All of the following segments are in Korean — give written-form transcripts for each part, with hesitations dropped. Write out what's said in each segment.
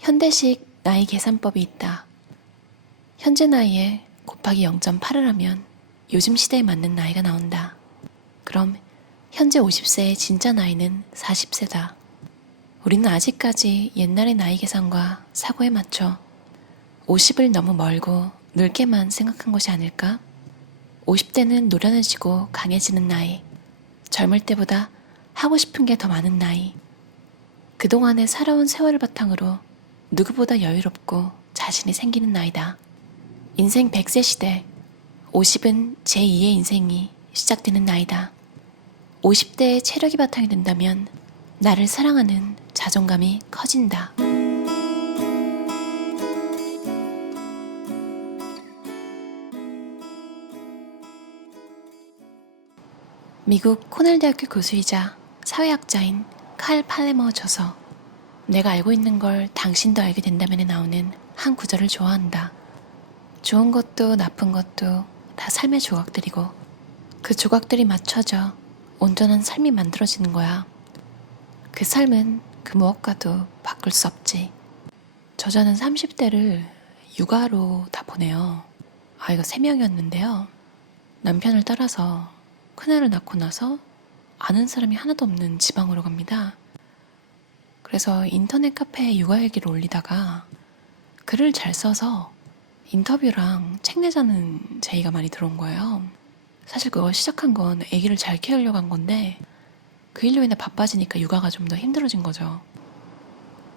현대식 나이 계산법이 있다. 현재 나이에 곱하기 0.8을 하면 요즘 시대에 맞는 나이가 나온다. 그럼 현재 50세의 진짜 나이는 40세다. 우리는 아직까지 옛날의 나이 계산과 사고에 맞춰 50을 너무 멀고 늙게만 생각한 것이 아닐까? 50대는 노련해지고 강해지는 나이, 젊을 때보다 하고 싶은 게 더 많은 나이, 그동안의 살아온 세월을 바탕으로 누구보다 여유롭고 자신이 생기는 나이다. 인생 100세 시대, 50은 제2의 인생이 시작되는 나이다. 50대의 체력이 바탕이 된다면 나를 사랑하는 자존감이 커진다. 미국 코넬 대학교 교수이자 사회학자인 칼 팔레머 저서 내가 알고 있는 걸 당신도 알게 된다면에 나오는 한 구절을 좋아한다. 좋은 것도 나쁜 것도 다 삶의 조각들이고 그 조각들이 맞춰져 온전한 삶이 만들어지는 거야. 그 삶은 그 무엇과도 바꿀 수 없지. 저자는 30대를 육아로 다 보내요. 아이가 3명이었는데요. 남편을 따라서 큰애를 낳고 나서 아는 사람이 하나도 없는 지방으로 갑니다. 그래서 인터넷 카페에 육아 얘기를 올리다가 글을 잘 써서 인터뷰랑 책 내자는 제의가 많이 들어온 거예요. 사실 그걸 시작한 건 아기를 잘 키우려고 한 건데 그 일로 인해 바빠지니까 육아가 좀 더 힘들어진 거죠.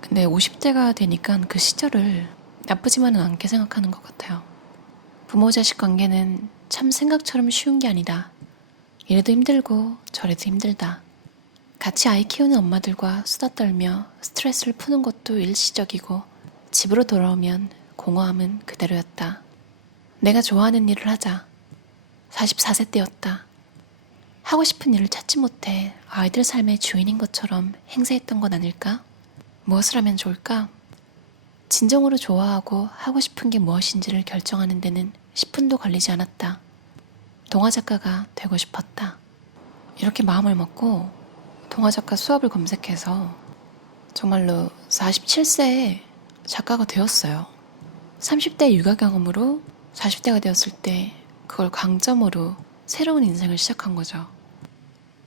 근데 50대가 되니까 그 시절을 나쁘지만은 않게 생각하는 것 같아요. 부모 자식 관계는 참 생각처럼 쉬운 게 아니다. 이래도 힘들고 저래도 힘들다. 같이 아이 키우는 엄마들과 수다 떨며 스트레스를 푸는 것도 일시적이고 집으로 돌아오면 공허함은 그대로였다. 내가 좋아하는 일을 하자. 44세 때였다. 하고 싶은 일을 찾지 못해 아이들 삶의 주인인 것처럼 행세했던 건 아닐까? 무엇을 하면 좋을까? 진정으로 좋아하고 하고 싶은 게 무엇인지를 결정하는 데는 10분도 걸리지 않았다. 동화작가가 되고 싶었다. 이렇게 마음을 먹고 동화작가 수업을 검색해서 정말로 47세에 작가가 되었어요. 30대 육아 경험으로 40대가 되었을 때 그걸 강점으로 새로운 인생을 시작한 거죠.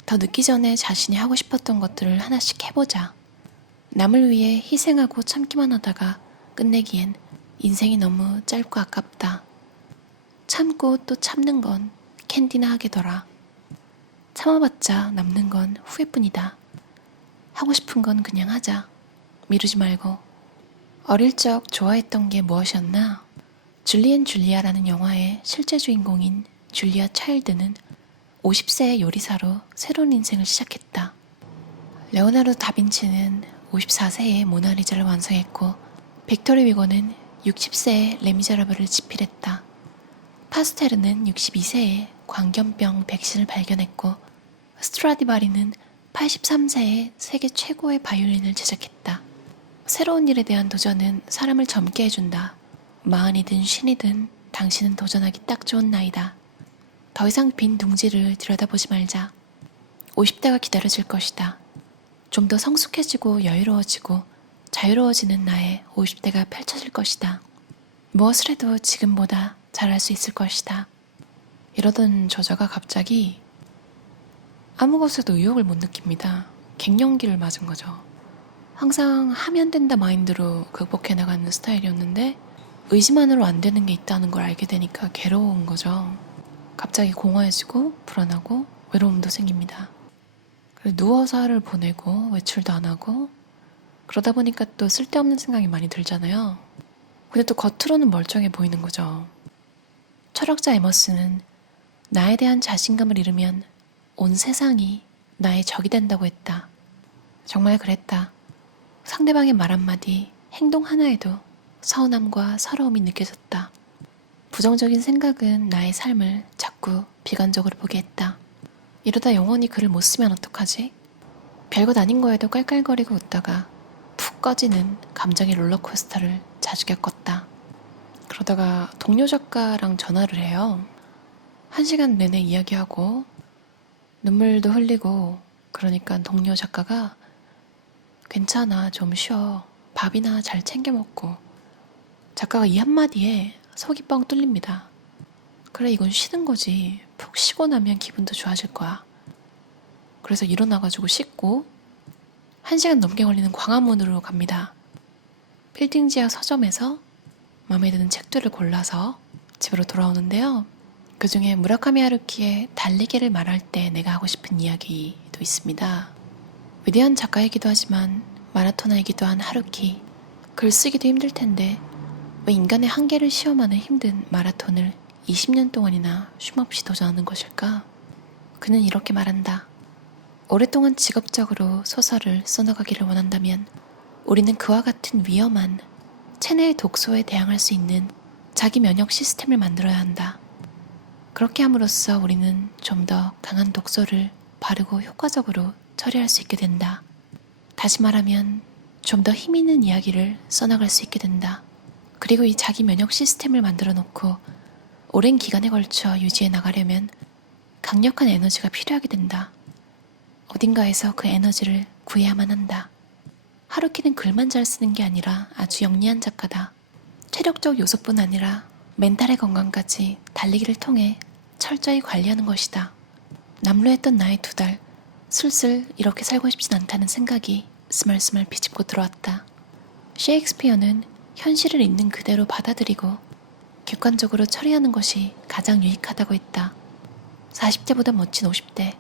더 늦기 전에 자신이 하고 싶었던 것들을 하나씩 해보자. 남을 위해 희생하고 참기만 하다가 끝내기엔 인생이 너무 짧고 아깝다. 참고 또 참는 건 캔디나 하게더라. 참아봤자 남는 건 후회뿐이다. 하고 싶은 건 그냥 하자. 미루지 말고. 어릴 적 좋아했던 게 무엇이었나? 줄리 앤 줄리아라는 영화의 실제 주인공인 줄리아 차일드는 50세의 요리사로 새로운 인생을 시작했다. 레오나르도 다빈치는 54세에 모나리자를 완성했고 빅토리 위고는 60세에 레미제라블을 집필했다. 파스테르는 62세에 광견병 백신을 발견했고 스트라디바리는 83세에 세계 최고의 바이올린을 제작했다. 새로운 일에 대한 도전은 사람을 젊게 해준다. 40이든 50이든 당신은 도전하기 딱 좋은 나이다. 더 이상 빈 둥지를 들여다보지 말자. 50대가 기다려질 것이다. 좀 더 성숙해지고 여유로워지고 자유로워지는 나의 50대가 펼쳐질 것이다. 무엇을 해도 지금보다 잘할 수 있을 것이다. 이러던 저자가 갑자기 아무것에도 의욕을 못 느낍니다. 갱년기를 맞은 거죠. 항상 하면 된다 마인드로 극복해 나가는 스타일이었는데 의지만으로 안 되는 게 있다는 걸 알게 되니까 괴로운 거죠. 갑자기 공허해지고 불안하고 외로움도 생깁니다. 그리고 누워서 하루를 보내고 외출도 안 하고 그러다 보니까 또 쓸데없는 생각이 많이 들잖아요. 근데 또 겉으로는 멀쩡해 보이는 거죠. 철학자 에머스는 나에 대한 자신감을 잃으면 온 세상이 나의 적이 된다고 했다. 정말 그랬다. 상대방의 말 한마디, 행동 하나에도 서운함과 서러움이 느껴졌다. 부정적인 생각은 나의 삶을 자꾸 비관적으로 보게 했다. 이러다 영원히 글을 못 쓰면 어떡하지? 별것 아닌 거에도 깔깔거리고 웃다가 푹 꺼지는 감정의 롤러코스터를 자주 겪었다. 그러다가 동료 작가랑 전화를 해요. 1시간 내내 이야기하고 눈물도 흘리고 그러니까 동료 작가가 괜찮아 좀 쉬어 밥이나 잘 챙겨 먹고. 작가가 이 한마디에 속이 뻥 뚫립니다. 그래, 이건 쉬는 거지. 푹 쉬고 나면 기분도 좋아질 거야. 그래서 일어나가지고 씻고 1시간 넘게 걸리는 광화문으로 갑니다. 빌딩 지하 서점에서 마음에 드는 책들을 골라서 집으로 돌아오는데요. 그 중에 무라카미 하루키의 달리기를 말할 때 내가 하고 싶은 이야기도 있습니다. 위대한 작가이기도 하지만 마라토너이기도 한 하루키. 글쓰기도 힘들 텐데 왜 인간의 한계를 시험하는 힘든 마라톤을 20년 동안이나 쉼없이 도전하는 것일까? 그는 이렇게 말한다. 오랫동안 직업적으로 소설을 써나가기를 원한다면 우리는 그와 같은 위험한 체내의 독소에 대항할 수 있는 자기 면역 시스템을 만들어야 한다. 그렇게 함으로써 우리는 좀 더 강한 독소를 바르고 효과적으로 처리할 수 있게 된다. 다시 말하면 좀 더 힘 있는 이야기를 써나갈 수 있게 된다. 그리고 이 자기 면역 시스템을 만들어 놓고 오랜 기간에 걸쳐 유지해 나가려면 강력한 에너지가 필요하게 된다. 어딘가에서 그 에너지를 구해야만 한다. 하루키는 글만 잘 쓰는 게 아니라 아주 영리한 작가다. 체력적 요소뿐 아니라 멘탈의 건강까지 달리기를 통해 철저히 관리하는 것이다. 남루했던 나의 2달, 슬슬 이렇게 살고 싶진 않다는 생각이 스멀스멀 비집고 들어왔다. 셰익스피어는 현실을 있는 그대로 받아들이고 객관적으로 처리하는 것이 가장 유익하다고 했다. 40대보다 멋진 50대,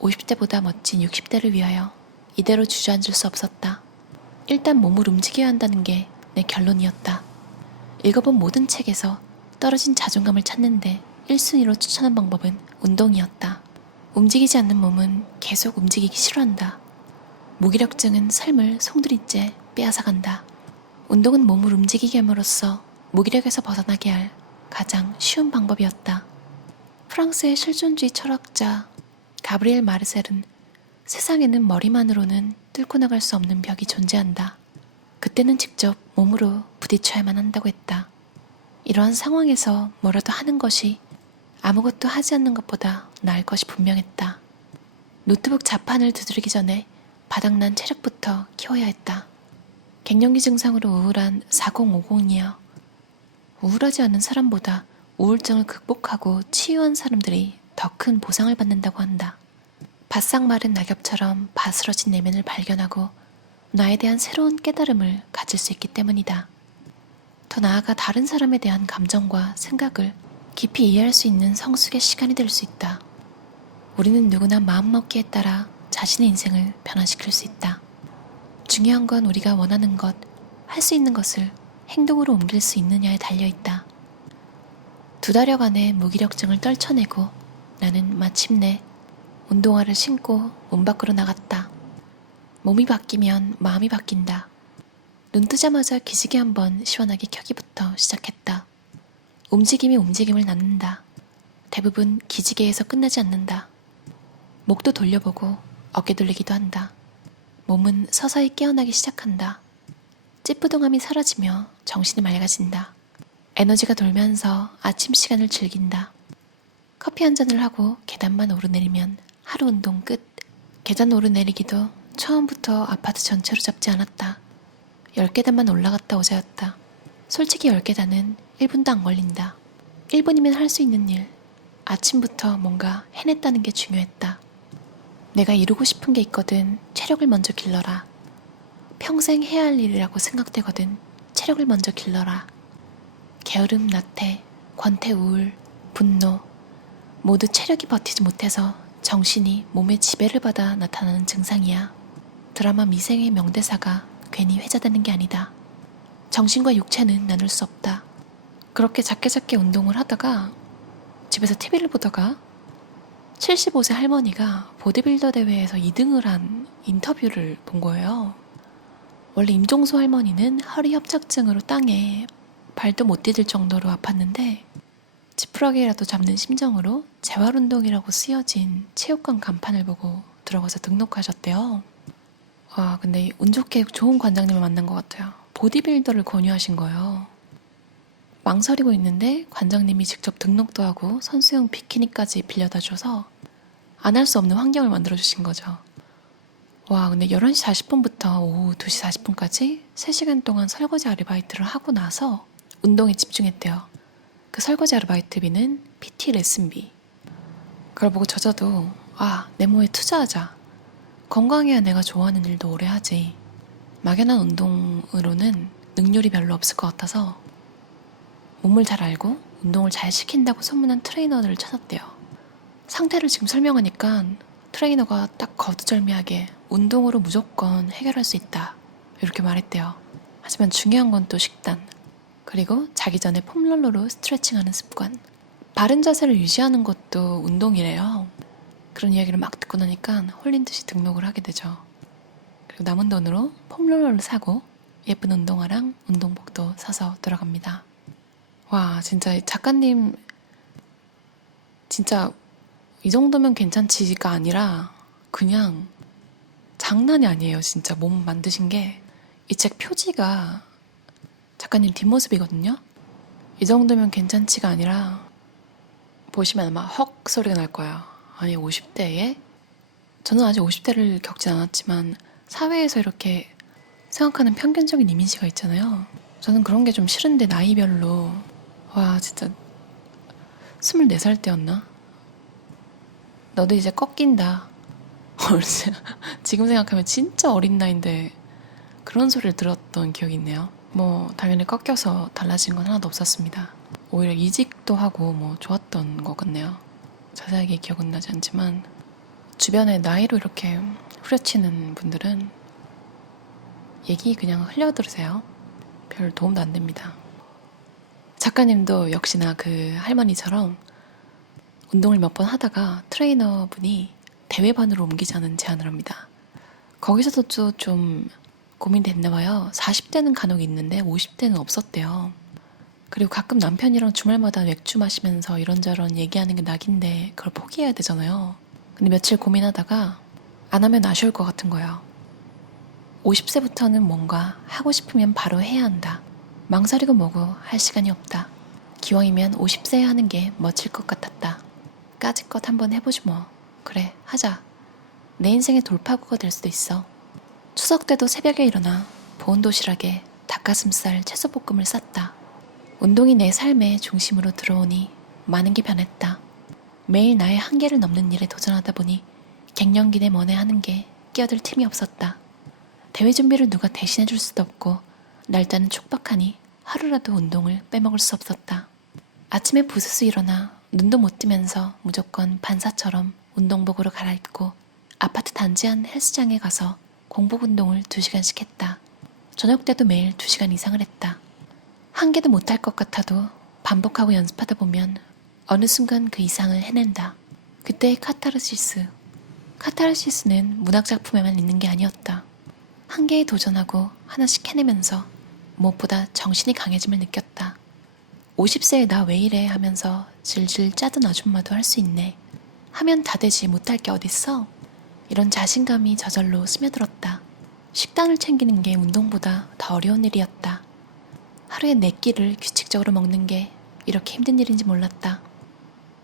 50대보다 멋진 60대를 위하여 이대로 주저앉을 수 없었다. 일단 몸을 움직여야 한다는 게 내 결론이었다. 읽어본 모든 책에서 떨어진 자존감을 찾는데 1순위로 추천한 방법은 운동이었다. 움직이지 않는 몸은 계속 움직이기 싫어한다. 무기력증은 삶을 송두리째 빼앗아간다. 운동은 몸을 움직이게 함으로써 무기력에서 벗어나게 할 가장 쉬운 방법이었다. 프랑스의 실존주의 철학자 가브리엘 마르셀은 세상에는 머리만으로는 뚫고 나갈 수 없는 벽이 존재한다. 그때는 직접 몸으로 부딪혀야만 한다고 했다. 이러한 상황에서 뭐라도 하는 것이 아무것도 하지 않는 것보다 나을 것이 분명했다. 노트북 자판을 두드리기 전에 바닥난 체력부터 키워야 했다. 갱년기 증상으로 우울한 4050이여. 우울하지 않은 사람보다 우울증을 극복하고 치유한 사람들이 더 큰 보상을 받는다고 한다. 바싹 마른 낙엽처럼 바스러진 내면을 발견하고 나에 대한 새로운 깨달음을 가질 수 있기 때문이다. 더 나아가 다른 사람에 대한 감정과 생각을 깊이 이해할 수 있는 성숙의 시간이 될 수 있다. 우리는 누구나 마음먹기에 따라 자신의 인생을 변화시킬 수 있다. 중요한 건 우리가 원하는 것, 할 수 있는 것을 행동으로 옮길 수 있느냐에 달려있다. 2달여간의 무기력증을 떨쳐내고 나는 마침내 운동화를 신고 문 밖으로 나갔다. 몸이 바뀌면 마음이 바뀐다. 눈 뜨자마자 기지개 한번 시원하게 켜기부터 시작했다. 움직임이 움직임을 낳는다. 대부분 기지개에서 끝나지 않는다. 목도 돌려보고 어깨 돌리기도 한다. 몸은 서서히 깨어나기 시작한다. 찌뿌둥함이 사라지며 정신이 맑아진다. 에너지가 돌면서 아침 시간을 즐긴다. 커피 한 잔을 하고 계단만 오르내리면 하루 운동 끝. 계단 오르내리기도 처음부터 아파트 전체로 잡지 않았다. 10계단만 올라갔다 오자였다. 솔직히 10계단은 1분도 안 걸린다. 1분이면 할 수 있는 일. 아침부터 뭔가 해냈다는 게 중요했다. 내가 이루고 싶은 게 있거든 체력을 먼저 길러라. 평생 해야 할 일이라고 생각되거든 체력을 먼저 길러라. 게으름, 나태, 권태, 우울, 분노 모두 체력이 버티지 못해서 정신이 몸의 지배를 받아 나타나는 증상이야. 드라마 미생의 명대사가 괜히 회자되는 게 아니다. 정신과 육체는 나눌 수 없다. 그렇게 작게 운동을 하다가 집에서 TV를 보다가 75세 할머니가 보디빌더 대회에서 2등을 한 인터뷰를 본 거예요. 원래 임종수 할머니는 허리 협착증으로 땅에 발도 못 디딜 정도로 아팠는데 지푸라기라도 잡는 심정으로 재활운동이라고 쓰여진 체육관 간판을 보고 들어가서 등록하셨대요. 와, 근데 운 좋게 좋은 관장님을 만난 것 같아요. 보디빌더를 권유하신 거예요. 망설이고 있는데 관장님이 직접 등록도 하고 선수용 비키니까지 빌려다 줘서 안 할 수 없는 환경을 만들어주신 거죠. 와, 근데 11시 40분부터 오후 2시 40분까지 3시간 동안 설거지 아르바이트를 하고 나서 운동에 집중했대요. 그 설거지 아르바이트비는 PT 레슨비. 그걸 보고 저자도 내 몸에 투자하자. 건강해야 내가 좋아하는 일도 오래 하지. 막연한 운동으로는 능률이 별로 없을 것 같아서 몸을 잘 알고 운동을 잘 시킨다고 소문난 트레이너들을 찾았대요. 상태를 지금 설명하니까 트레이너가 딱 거두절미하게 운동으로 무조건 해결할 수 있다 이렇게 말했대요. 하지만 중요한 건 또 식단, 그리고 자기 전에 폼롤러로 스트레칭하는 습관, 바른 자세를 유지하는 것도 운동이래요. 그런 이야기를 막 듣고 나니까 홀린 듯이 등록을 하게 되죠. 그리고 남은 돈으로 폼롤러를 사고 예쁜 운동화랑 운동복도 사서 들어갑니다. 와, 진짜 이 작가님 진짜 이 정도면 괜찮지가 아니라 그냥 장난이 아니에요. 진짜 몸 만드신 게. 이 책 표지가 작가님 뒷모습이거든요. 이 정도면 괜찮지가 아니라 보시면 아마 헉 소리가 날 거예요. 아니 50대에? 저는 아직 50대를 겪진 않았지만 사회에서 이렇게 생각하는 편견적인 이미지가 있잖아요. 저는 그런 게 좀 싫은데 나이별로 와 진짜 24살 때였나? 너도 이제 꺾인다. 지금 생각하면 진짜 어린 나이인데 그런 소리를 들었던 기억이 있네요. 뭐 당연히 꺾여서 달라진 건 하나도 없었습니다. 오히려 이직도 하고 뭐 좋았던 것 같네요. 자세하게 기억은 나지 않지만 주변에 나이로 이렇게 후려치는 분들은 얘기 그냥 흘려들으세요. 별 도움도 안 됩니다. 작가님도 역시나 그 할머니처럼 운동을 몇 번 하다가 트레이너분이 대회반으로 옮기자는 제안을 합니다. 거기서도 좀 고민됐나 봐요. 40대는 간혹 있는데 50대는 없었대요. 그리고 가끔 남편이랑 주말마다 맥주 마시면서 이런저런 얘기하는 게 낙인데 그걸 포기해야 되잖아요. 근데 며칠 고민하다가 안 하면 아쉬울 것 같은 거예요. 50세부터는 뭔가 하고 싶으면 바로 해야 한다. 망설이고 뭐고 할 시간이 없다. 기왕이면 50세에 하는 게 멋질 것 같았다. 까짓것 한번 해보지 뭐. 그래, 하자. 내 인생의 돌파구가 될 수도 있어. 추석 때도 새벽에 일어나 보온 도시락에 닭가슴살 채소볶음을 쌌다. 운동이 내 삶의 중심으로 들어오니 많은 게 변했다. 매일 나의 한계를 넘는 일에 도전하다 보니 갱년기내 먼해하는 게 끼어들 틈이 없었다. 대회 준비를 누가 대신해줄 수도 없고 날짜는 촉박하니 하루라도 운동을 빼먹을 수 없었다. 아침에 부스스 일어나 눈도 못 뜨면서 무조건 반사처럼 운동복으로 갈아입고 아파트 단지 안 헬스장에 가서 공복 운동을 2시간씩 했다. 저녁 때도 매일 2시간 이상을 했다. 한 개도 못할 것 같아도 반복하고 연습하다 보면 어느 순간 그 이상을 해낸다. 그때의 카타르시스. 카타르시스는 문학작품에만 있는 게 아니었다. 한계에 도전하고 하나씩 해내면서 무엇보다 정신이 강해짐을 느꼈다. 50세에 나 왜 이래 하면서 질질 짜던 아줌마도 할 수 있네. 하면 다 되지 못할 게 어딨어? 이런 자신감이 저절로 스며들었다. 식단을 챙기는 게 운동보다 더 어려운 일이었다. 하루에 4끼를 규칙적으로 먹는 게 이렇게 힘든 일인지 몰랐다.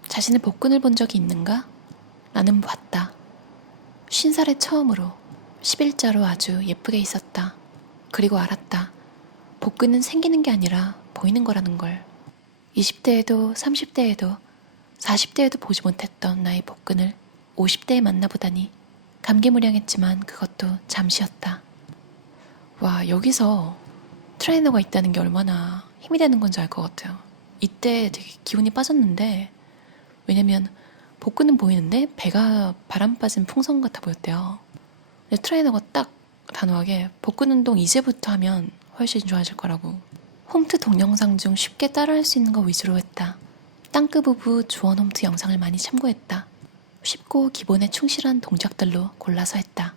자신의 복근을 본 적이 있는가? 나는 봤다. 50살에 처음으로 11자로 아주 예쁘게 있었다. 그리고 알았다. 복근은 생기는 게 아니라 보이는 거라는 걸. 20대에도 30대에도 40대에도 보지 못했던 나의 복근을 50대에 만나보다니 감개무량했지만 그것도 잠시였다. 와, 여기서 트레이너가 있다는 게 얼마나 힘이 되는 건지 알 것 같아요. 이때 되게 기운이 빠졌는데 왜냐면 복근은 보이는데 배가 바람 빠진 풍선 같아 보였대요. 근데 트레이너가 딱 단호하게 복근 운동 이제부터 하면 훨씬 좋아질 거라고. 홈트 동영상 중 쉽게 따라할 수 있는 거 위주로 했다. 땅크 부부 주원 홈트 영상을 많이 참고했다. 쉽고 기본에 충실한 동작들로 골라서 했다.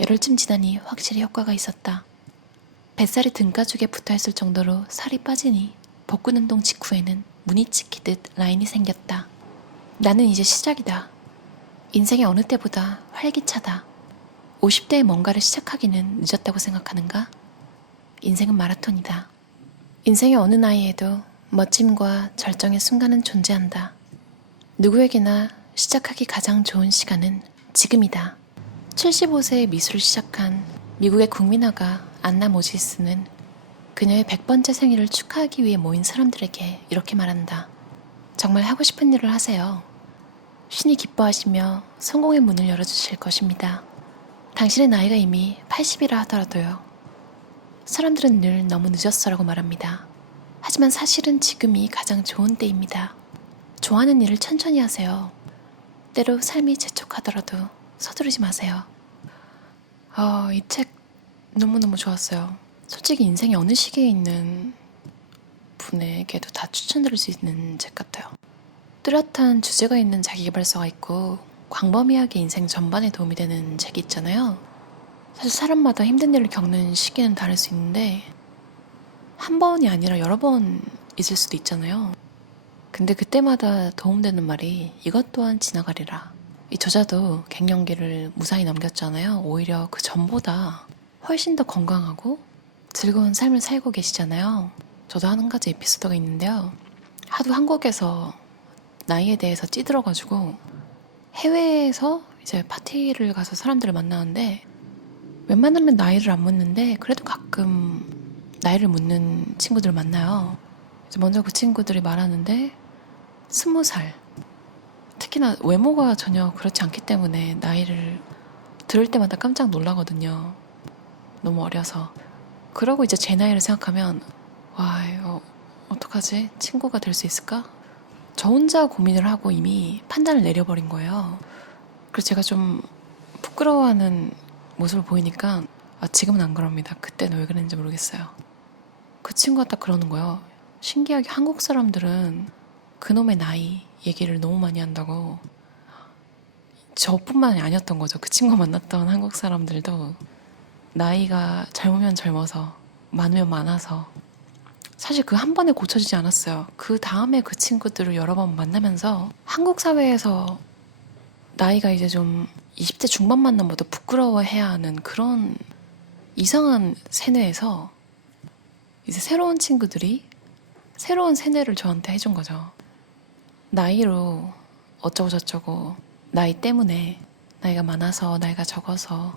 열흘쯤 지나니 확실히 효과가 있었다. 뱃살이 등가죽에 붙어있을 정도로 살이 빠지니 복근 운동 직후에는 무늬 찍히듯 라인이 생겼다. 나는 이제 시작이다. 인생의 어느 때보다 활기차다. 50대에 뭔가를 시작하기는 늦었다고 생각하는가? 인생은 마라톤이다. 인생의 어느 나이에도 멋짐과 절정의 순간은 존재한다. 누구에게나 시작하기 가장 좋은 시간은 지금이다. 75세에 미술을 시작한 미국의 국민화가 안나 모지스는 그녀의 100번째 생일을 축하하기 위해 모인 사람들에게 이렇게 말한다. 정말 하고 싶은 일을 하세요. 신이 기뻐하시며 성공의 문을 열어주실 것입니다. 당신의 나이가 이미 80이라 하더라도요. 사람들은 늘 너무 늦었어라고 말합니다. 하지만 사실은 지금이 가장 좋은 때입니다. 좋아하는 일을 천천히 하세요. 때로 삶이 재촉하더라도 서두르지 마세요. 이 책 너무너무 좋았어요. 솔직히 인생의 어느 시기에 있는 분에게도 다 추천드릴 수 있는 책 같아요. 뚜렷한 주제가 있는 자기계발서가 있고 광범위하게 인생 전반에 도움이 되는 책이 있잖아요. 사실 사람마다 힘든 일을 겪는 시기는 다를 수 있는데 한 번이 아니라 여러 번 있을 수도 있잖아요. 근데 그때마다 도움되는 말이 이것 또한 지나가리라. 이 저자도 갱년기를 무사히 넘겼잖아요. 오히려 그 전보다 훨씬 더 건강하고 즐거운 삶을 살고 계시잖아요. 저도 한 가지 에피소드가 있는데요. 하도 한국에서 나이에 대해서 찌들어가지고 해외에서 이제 파티를 가서 사람들을 만나는데 웬만하면 나이를 안 묻는데 그래도 가끔 나이를 묻는 친구들을 만나요. 먼저 그 친구들이 말하는데 20살. 특히나 외모가 전혀 그렇지 않기 때문에 나이를 들을 때마다 깜짝 놀라거든요. 너무 어려서. 그러고 이제 제 나이를 생각하면 와, 이거 어떡하지? 친구가 될 수 있을까? 저 혼자 고민을 하고 이미 판단을 내려버린 거예요. 그래서 제가 좀 부끄러워하는 모습을 보이니까 지금은 안 그럽니다. 그때는 왜 그랬는지 모르겠어요. 그 친구가 딱 그러는 거예요. 신기하게 한국 사람들은 그놈의 나이 얘기를 너무 많이 한다고. 저뿐만이 아니었던 거죠. 그 친구 만났던 한국 사람들도 나이가 젊으면 젊어서 많으면 많아서 사실 그 한 번에 고쳐지지 않았어요. 그 다음에 그 친구들을 여러 번 만나면서 한국 사회에서 나이가 이제 좀 20대 중반 만나면 부끄러워해야 하는 그런 이상한 세뇌에서 이제 새로운 친구들이 새로운 세뇌를 저한테 해준 거죠. 나이로 어쩌고 저쩌고 나이 때문에 나이가 많아서 나이가 적어서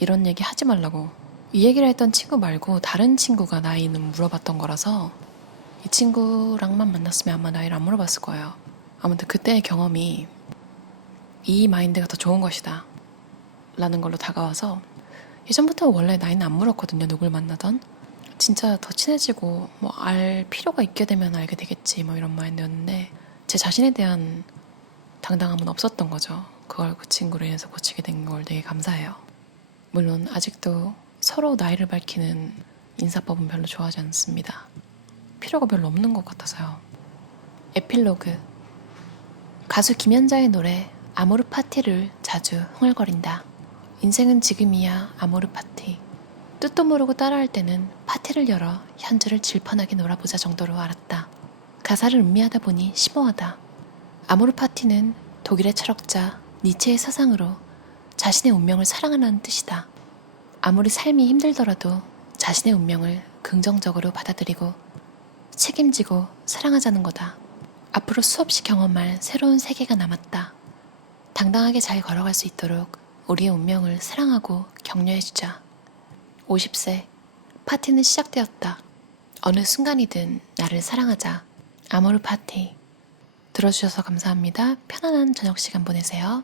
이런 얘기 하지 말라고. 이 얘기를 했던 친구 말고 다른 친구가 나이는 물어봤던 거라서 이 친구랑만 만났으면 아마 나이를 안 물어봤을 거예요. 아무튼 그때의 경험이 이 마인드가 더 좋은 것이다 라는 걸로 다가와서 예전부터 원래 나이는 안 물었거든요. 누굴 만나던. 진짜 더 친해지고 뭐 알 필요가 있게 되면 알게 되겠지 뭐 이런 마인드였는데 제 자신에 대한 당당함은 없었던 거죠. 그걸 그 친구로 인해서 고치게 된 걸 되게 감사해요. 물론 아직도 서로 나이를 밝히는 인사법은 별로 좋아하지 않습니다. 필요가 별로 없는 것 같아서요. 에필로그. 가수 김연자의 노래 아모르 파티를 자주 흥얼거린다. 인생은 지금이야 아모르 파티. 뜻도 모르고 따라할 때는 파티를 열어 현주를 질펀하게 놀아보자 정도로 알았다. 가사를 음미하다 보니 심오하다. 아모르 파티는 독일의 철학자 니체의 사상으로 자신의 운명을 사랑하는 뜻이다. 아무리 삶이 힘들더라도 자신의 운명을 긍정적으로 받아들이고 책임지고 사랑하자는 거다. 앞으로 수없이 경험할 새로운 세계가 남았다. 당당하게 잘 걸어갈 수 있도록 우리의 운명을 사랑하고 격려해주자. 50세, 파티는 시작되었다. 어느 순간이든 나를 사랑하자. 아모르 파티. 들어주셔서 감사합니다. 편안한 저녁 시간 보내세요.